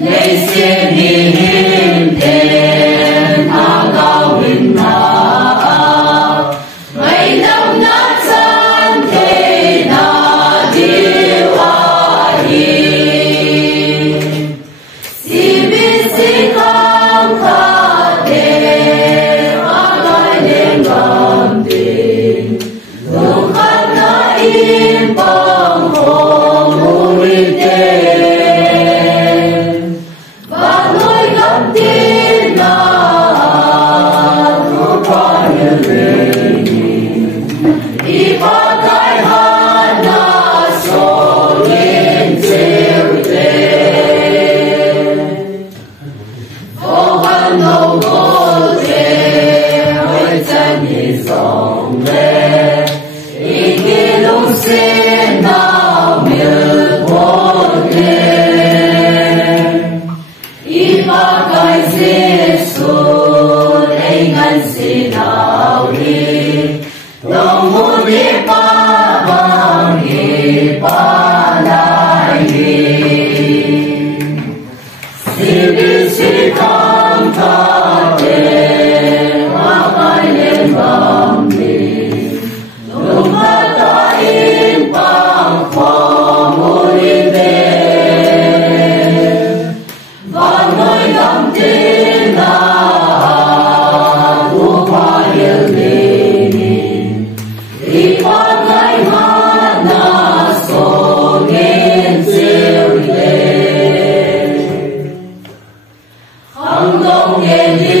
lấy xin hiến thêm thang cao bình na ngày năm nát san thế na điều ai si bi si khang kha te ai lên làm tình lúc khát na im bằng hồ mũi te và nuôi gấp tin na thu qua như thế đi qua cái hát na số lên chiều thế vô văn nâu vô thế hơi chân đi dòng lệ ý kỳ lúc xin nào miệt vô thế Iba kay Jesu ay ngansi nauli Nung muli pa bang ipalahi Sibisi kang tate makayin bambi Nung matain pang pamulide và nơi gắm tin là của qua yêu mình đi qua cái hát na số nghiên siêu đề không đông nghe đi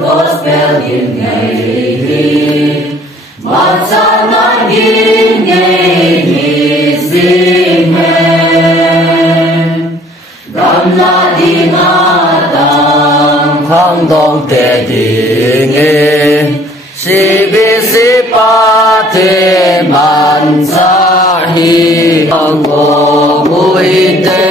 gospel in ngày đi mà cha nói đi ngày đi xin Gam la di nga tang khang dong te di nge si bi si pa te man sa hi ang go mui te